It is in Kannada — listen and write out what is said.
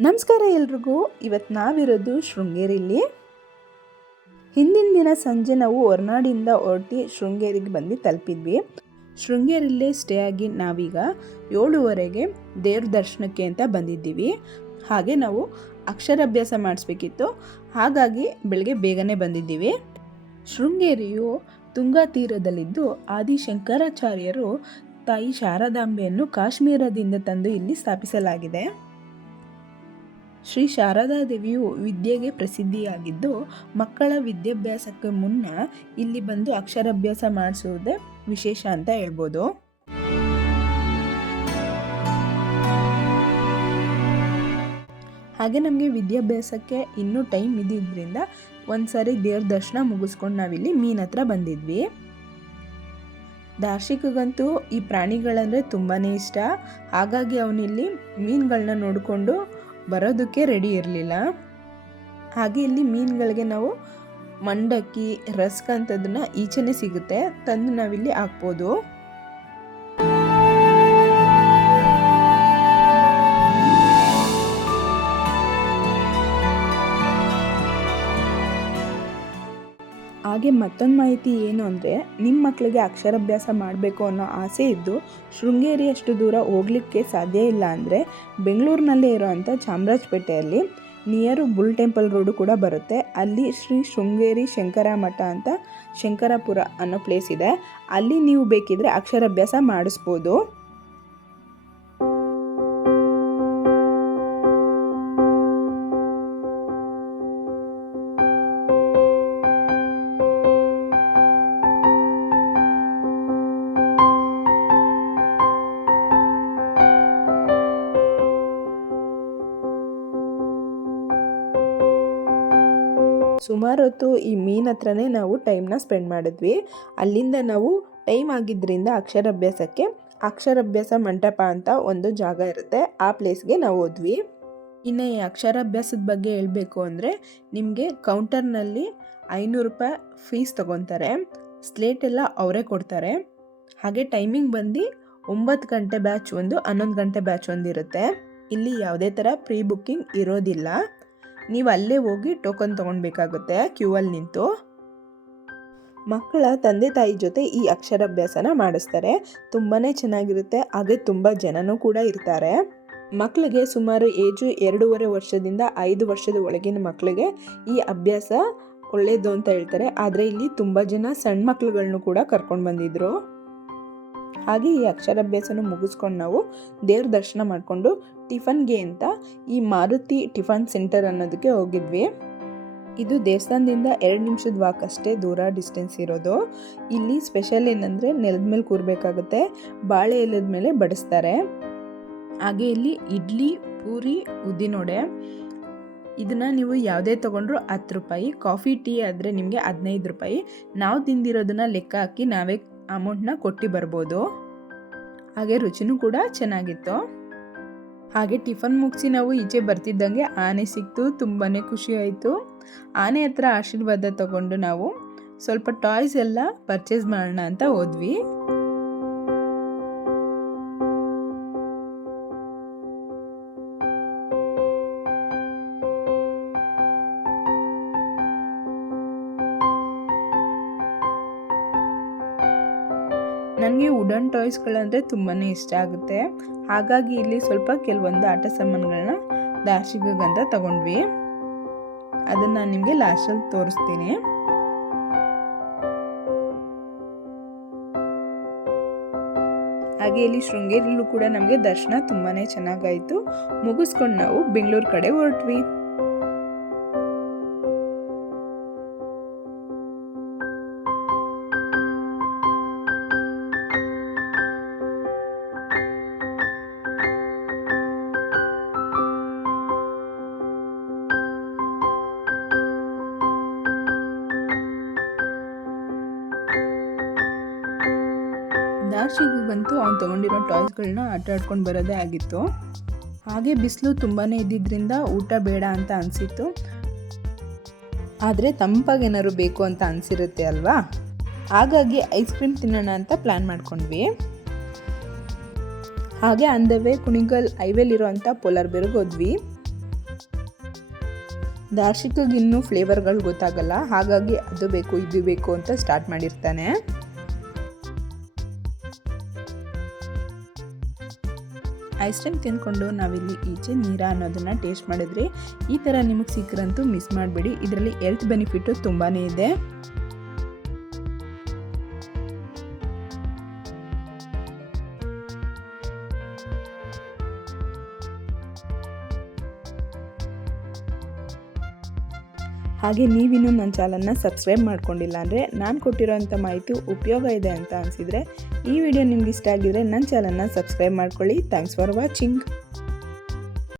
ನಮಸ್ಕಾರ ಎಲ್ರಿಗೂ. ಇವತ್ತು ನಾವಿರೋದು ಶೃಂಗೇರಿಲಿ. ಹಿಂದಿನ ದಿನ ಸಂಜೆ ನಾವು ಹೊರನಾಡಿಂದ ಹೊರಟಿ ಶೃಂಗೇರಿಗೆ ಬಂದು ತಲುಪಿದ್ವಿ. ಶೃಂಗೇರಿಲ್ಲೇ ಸ್ಟೇ ಆಗಿ ನಾವೀಗ ಏಳುವರೆಗೆ ದೇವ್ರ ದರ್ಶನಕ್ಕೆ ಅಂತ ಬಂದಿದ್ದೀವಿ. ಹಾಗೆ ನಾವು ಅಕ್ಷರಾಭ್ಯಾಸ ಮಾಡಿಸ್ಬೇಕಿತ್ತು. ಹಾಗಾಗಿ ಬೆಳಗ್ಗೆ ಬೇಗನೆ ಬಂದಿದ್ದೀವಿ. ಶೃಂಗೇರಿಯು ತುಂಗಾ ತೀರದಲ್ಲಿದ್ದು ಆದಿಶಂಕರಾಚಾರ್ಯರು ತಾಯಿ ಶಾರದಾಂಬೆಯನ್ನು ಕಾಶ್ಮೀರದಿಂದ ತಂದು ಇಲ್ಲಿ ಸ್ಥಾಪಿಸಲಾಗಿದೆ. ಶ್ರೀ ಶಾರದಾ ದೇವಿಯು ವಿದ್ಯೆಗೆ ಪ್ರಸಿದ್ಧಿಯಾಗಿದ್ದು, ಮಕ್ಕಳ ವಿದ್ಯಾಭ್ಯಾಸಕ್ಕೆ ಮುನ್ನ ಇಲ್ಲಿ ಬಂದು ಅಕ್ಷರಾಭ್ಯಾಸ ಮಾಡಿಸುವುದೇ ವಿಶೇಷ ಅಂತ ಹೇಳ್ಬೋದು. ಹಾಗೆ ನಮಗೆ ವಿದ್ಯಾಭ್ಯಾಸಕ್ಕೆ ಇನ್ನೂ ಟೈಮ್ ಇದ್ದಿದ್ದರಿಂದ ಒಂದ್ಸರಿ ದೇವ್ರ ದರ್ಶನ ಮುಗಿಸ್ಕೊಂಡು ನಾವಿಲ್ಲಿ ಮೀನ್ ಹತ್ರ ಬಂದಿದ್ವಿ. ದಾರ್ಶಿಕಗಂತೂ ಈ ಪ್ರಾಣಿಗಳಂದರೆ ತುಂಬಾ ಇಷ್ಟ. ಹಾಗಾಗಿ ಅವನಿಲ್ಲಿ ಮೀನುಗಳನ್ನ ನೋಡಿಕೊಂಡು ಬರೋದಕ್ಕೆ ರೆಡಿ ಇರಲಿಲ್ಲ. ಹಾಗೆ ಇಲ್ಲಿ ಮೀನುಗಳಿಗೆ ನಾವು ಮಂಡಕ್ಕಿ, ರಸ್ಕ್ ಅಂಥದ್ದನ್ನು ಈಚೆನೇ ಸಿಗುತ್ತೆ. ತಂದು ನಾವಿಲ್ಲಿ ಹಾಕ್ಬೋದು. ಹಾಗೆ ಮತ್ತೊಂದು ಮಾಹಿತಿ ಏನು ಅಂದರೆ ನಿಮ್ಮ ಮಕ್ಕಳಿಗೆ ಅಕ್ಷರಾಭ್ಯಾಸ ಮಾಡಬೇಕು ಅನ್ನೋ ಆಸೆ ಇದ್ದು, ಶೃಂಗೇರಿ ಅಷ್ಟು ದೂರ ಹೋಗಲಿಕ್ಕೆ ಸಾಧ್ಯ ಇಲ್ಲ ಅಂದರೆ, ಬೆಂಗಳೂರಿನಲ್ಲೇ ಇರೋವಂಥ ಚಾಮರಾಜಪೇಟೆಯಲ್ಲಿ ನಿಯರು ಬುಲ್ ಟೆಂಪಲ್ ರೋಡು ಕೂಡ ಬರುತ್ತೆ. ಅಲ್ಲಿ ಶ್ರೀ ಶೃಂಗೇರಿ ಶಂಕರ ಮಠ ಅಂತ ಶಂಕರಪುರ ಅನ್ನೋ ಪ್ಲೇಸ್ ಇದೆ. ಅಲ್ಲಿ ನೀವು ಬೇಕಿದ್ರೆ ಅಕ್ಷರಾಭ್ಯಾಸ ಮಾಡಿಸ್ಬೋದು. ಸುಮಾರು ಹೊತ್ತು ಈ ಮೀನ್ ಹತ್ರನೇ ನಾವು ಟೈಮ್ನ ಸ್ಪೆಂಡ್ ಮಾಡಿದ್ವಿ. ಅಲ್ಲಿಂದ ನಾವು ಟೈಮ್ ಆಗಿದ್ದರಿಂದ ಅಕ್ಷರಾಭ್ಯಾಸಕ್ಕೆ ಅಕ್ಷರಾಭ್ಯಾಸ ಮಂಟಪ ಅಂತ ಒಂದು ಜಾಗ ಇರುತ್ತೆ. ಆ ಪ್ಲೇಸ್ಗೆ ನಾವು ಹೋದ್ವಿ. ಇನ್ನು ಈ ಅಕ್ಷರಾಭ್ಯಾಸದ ಬಗ್ಗೆ ಹೇಳಬೇಕು ಅಂದರೆ ನಿಮಗೆ ಕೌಂಟರ್ನಲ್ಲಿ ಐನೂರು ರೂಪಾಯಿ ಫೀಸ್ ತೊಗೊತಾರೆ. ಸ್ಲೇಟ್ ಎಲ್ಲ ಅವರೇ ಕೊಡ್ತಾರೆ. ಹಾಗೆ ಟೈಮಿಂಗ್ ಬಂದು ಒಂಬತ್ತು ಗಂಟೆ ಬ್ಯಾಚ್ ಒಂದು ಹನ್ನೊಂದು ಗಂಟೆ ಬ್ಯಾಚ್ ಒಂದು ಇರುತ್ತೆ. ಇಲ್ಲಿ ಯಾವುದೇ ಥರ ಪ್ರೀ ಬುಕ್ಕಿಂಗ್ ಇರೋದಿಲ್ಲ. ನೀವು ಅಲ್ಲೇ ಹೋಗಿ ಟೋಕನ್ ತೊಗೊಳ್ಬೇಕಾಗುತ್ತೆ ಕ್ಯೂ ಅಲ್ಲಿ ನಿಂತು. ಮಕ್ಕಳ ತಂದೆ ತಾಯಿ ಜೊತೆ ಈ ಅಕ್ಷರಾಭ್ಯಾಸನ ಮಾಡಿಸ್ತಾರೆ. ತುಂಬಾ ಚೆನ್ನಾಗಿರುತ್ತೆ. ಹಾಗೆ ತುಂಬ ಜನನೂ ಕೂಡ ಇರ್ತಾರೆ. ಮಕ್ಕಳಿಗೆ ಸುಮಾರು ಏಜು ಎರಡೂವರೆ ವರ್ಷದಿಂದ ಐದು ವರ್ಷದ ಒಳಗಿನ ಮಕ್ಕಳಿಗೆ ಈ ಅಭ್ಯಾಸ ಒಳ್ಳೆಯದು ಅಂತ ಹೇಳ್ತಾರೆ. ಆದರೆ ಇಲ್ಲಿ ತುಂಬ ಜನ ಸಣ್ಣ ಮಕ್ಳುಗಳನ್ನು ಕೂಡ ಕರ್ಕೊಂಡು ಬಂದಿದ್ರು. ಹಾಗೆ ಈ ಅಕ್ಷರಾಭ್ಯಾಸನ ಮುಗಿಸ್ಕೊಂಡು ನಾವು ದೇವ್ರ ದರ್ಶನ ಮಾಡಿಕೊಂಡು ಟಿಫನ್ಗೆ ಅಂತ ಈ ಮಾರುತಿ ಟಿಫನ್ ಸೆಂಟರ್ ಅನ್ನೋದಕ್ಕೆ ಹೋಗಿದ್ವಿ. ಇದು ದೇವಸ್ಥಾನದಿಂದ ಎರಡು ನಿಮಿಷದ ವಾಕ್ ಅಷ್ಟೇ ದೂರ ಡಿಸ್ಟೆನ್ಸ್ ಇರೋದು. ಇಲ್ಲಿ ಸ್ಪೆಷಲ್ ಏನಂದರೆ ನೆಲದ ಮೇಲೆ ಕೂರಬೇಕಾಗುತ್ತೆ, ಬಾಳೆ ಎಲೆದ ಮೇಲೆ ಬಡಿಸ್ತಾರೆ. ಹಾಗೆ ಇಲ್ಲಿ ಇಡ್ಲಿ, ಪೂರಿ, ಉದ್ದಿನೋಡೆ. ಇದನ್ನು ನೀವು ಯಾವುದೇ ತೊಗೊಂಡ್ರು ಹತ್ತು ರೂಪಾಯಿ, ಕಾಫಿ ಟೀ ಆದರೆ ನಿಮಗೆ ಹದಿನೈದು ರೂಪಾಯಿ. ನಾವು ತಿಂದಿರೋದನ್ನ ಲೆಕ್ಕ ಹಾಕಿ ನಾವೇ ಅಮೌಂಟ್ನ ಕೊಟ್ಟು ಬರ್ಬೋದು. ಹಾಗೆ ರುಚಿನೂ ಕೂಡ ಚೆನ್ನಾಗಿತ್ತು. ಹಾಗೆ ಟಿಫನ್ ಮುಗಿಸಿ ನಾವು ಈಚೆ ಬರ್ತಿದ್ದಂಗೆ ಆನೆ ಸಿಕ್ತು ತುಂಬಾ ಖುಷಿ ಆಯಿತು. ಆನೆ ಹತ್ರ ಆಶೀರ್ವಾದ ತಗೊಂಡು ನಾವು ಸ್ವಲ್ಪ ಟಾಯ್ಸ್ ಎಲ್ಲ ಪರ್ಚೇಸ್ ಮಾಡೋಣ ಅಂತ ಹೋದ್ವಿ. ನನಗೆ ವುಡನ್ ಟಾಯ್ಸ್ಗಳಂದರೆ ತುಂಬಾ ಇಷ್ಟ ಆಗುತ್ತೆ. ಹಾಗಾಗಿ ಇಲ್ಲಿ ಸ್ವಲ್ಪ ಕೆಲವೊಂದು ಆಟ ಸಾಮಾನುಗಳನ್ನ ದಾರ್ಶಿಗಂತ ತಗೊಂಡ್ವಿ. ಅದನ್ನು ನಾನು ನಿಮಗೆ ಲಾಸ್ಟಲ್ಲಿ ತೋರಿಸ್ತೀನಿ. ಹಾಗೆ ಇಲ್ಲಿ ಶೃಂಗೇರಿಲೂ ಕೂಡ ನಮಗೆ ದರ್ಶನ ತುಂಬಾ ಚೆನ್ನಾಗಾಯಿತು. ಮುಗಿಸ್ಕೊಂಡು ನಾವು ಬೆಂಗಳೂರು ಕಡೆ ಹೊರಟ್ವಿ. ದಾರ್ಶಿಗೆ ಬಂತು. ಅವ್ನು ತೊಗೊಂಡಿರೋ ಟಾಯ್ಸ್ಗಳನ್ನ ಆಟ ಆಡ್ಕೊಂಡು ಬರೋದೇ ಆಗಿತ್ತು. ಹಾಗೆ ಬಿಸಿಲು ತುಂಬಾ ಇದ್ದಿದ್ದರಿಂದ ಊಟ ಬೇಡ ಅಂತ ಅನಿಸಿತ್ತು. ಆದರೆ ತಂಪಾಗೇನಾದ್ರು ಬೇಕು ಅಂತ ಅನಿಸಿರುತ್ತೆ ಅಲ್ವಾ? ಹಾಗಾಗಿ ಐಸ್ ಕ್ರೀಮ್ ತಿನ್ನೋಣ ಅಂತ ಪ್ಲ್ಯಾನ್ ಮಾಡ್ಕೊಂಡ್ವಿ. ಹಾಗೆ ಅಂದವೇ ಕುಣಿಗಲ್ ಹೈವೇಲಿರೋಂಥ ಪೋಲಾರ್ ಬೇರ್ಗೆ ಹೋದ್ವಿ. ದಾರ್ಶಿಕಗಿನ್ನೂ ಫ್ಲೇವರ್ಗಳು ಗೊತ್ತಾಗಲ್ಲ. ಹಾಗಾಗಿ ಅದು ಬೇಕು, ಇದು ಬೇಕು ಅಂತ ಸ್ಟಾರ್ಟ್ ಮಾಡಿರ್ತಾನೆ. ಐಸ್ ಕ್ರೀಮ್ ತಿಂದ್ಕೊಂಡು ನಾವಿಲ್ಲಿ ಈಚೆ ನೀರ ಅನ್ನೋದನ್ನು ಟೇಸ್ಟ್ ಮಾಡಿದ್ರಿ ಈ ಥರ ನಿಮಗೆ ಸಿಕ್ಕರಂತೂ ಮಿಸ್ ಮಾಡಬೇಡಿ. ಇದರಲ್ಲಿ ಹೆಲ್ತ್ ಬೆನಿಫಿಟ್ಟು ತುಂಬಾ ಇದೆ. ಹಾಗೆ ನೀವಿನ್ನೂ ನನ್ನ ಚಾನಲ್ನ ಸಬ್ಸ್ಕ್ರೈಬ್ ಮಾಡ್ಕೊಂಡಿಲ್ಲ ಅಂದರೆ ನಾನು ಕೊಟ್ಟಿರೋಂಥ ಮಾಹಿತಿ ಉಪಯೋಗ ಇದೆ ಅಂತ ಅನಿಸಿದರೆ ಈ ವಿಡಿಯೋ ನಿಮ್ಗೆ ಇಷ್ಟ ಆಗಿದರೆ ನನ್ನ ಚಾನಲ್ನ ಸಬ್ಸ್ಕ್ರೈಬ್ ಮಾಡ್ಕೊಳ್ಳಿ. Thanks for watching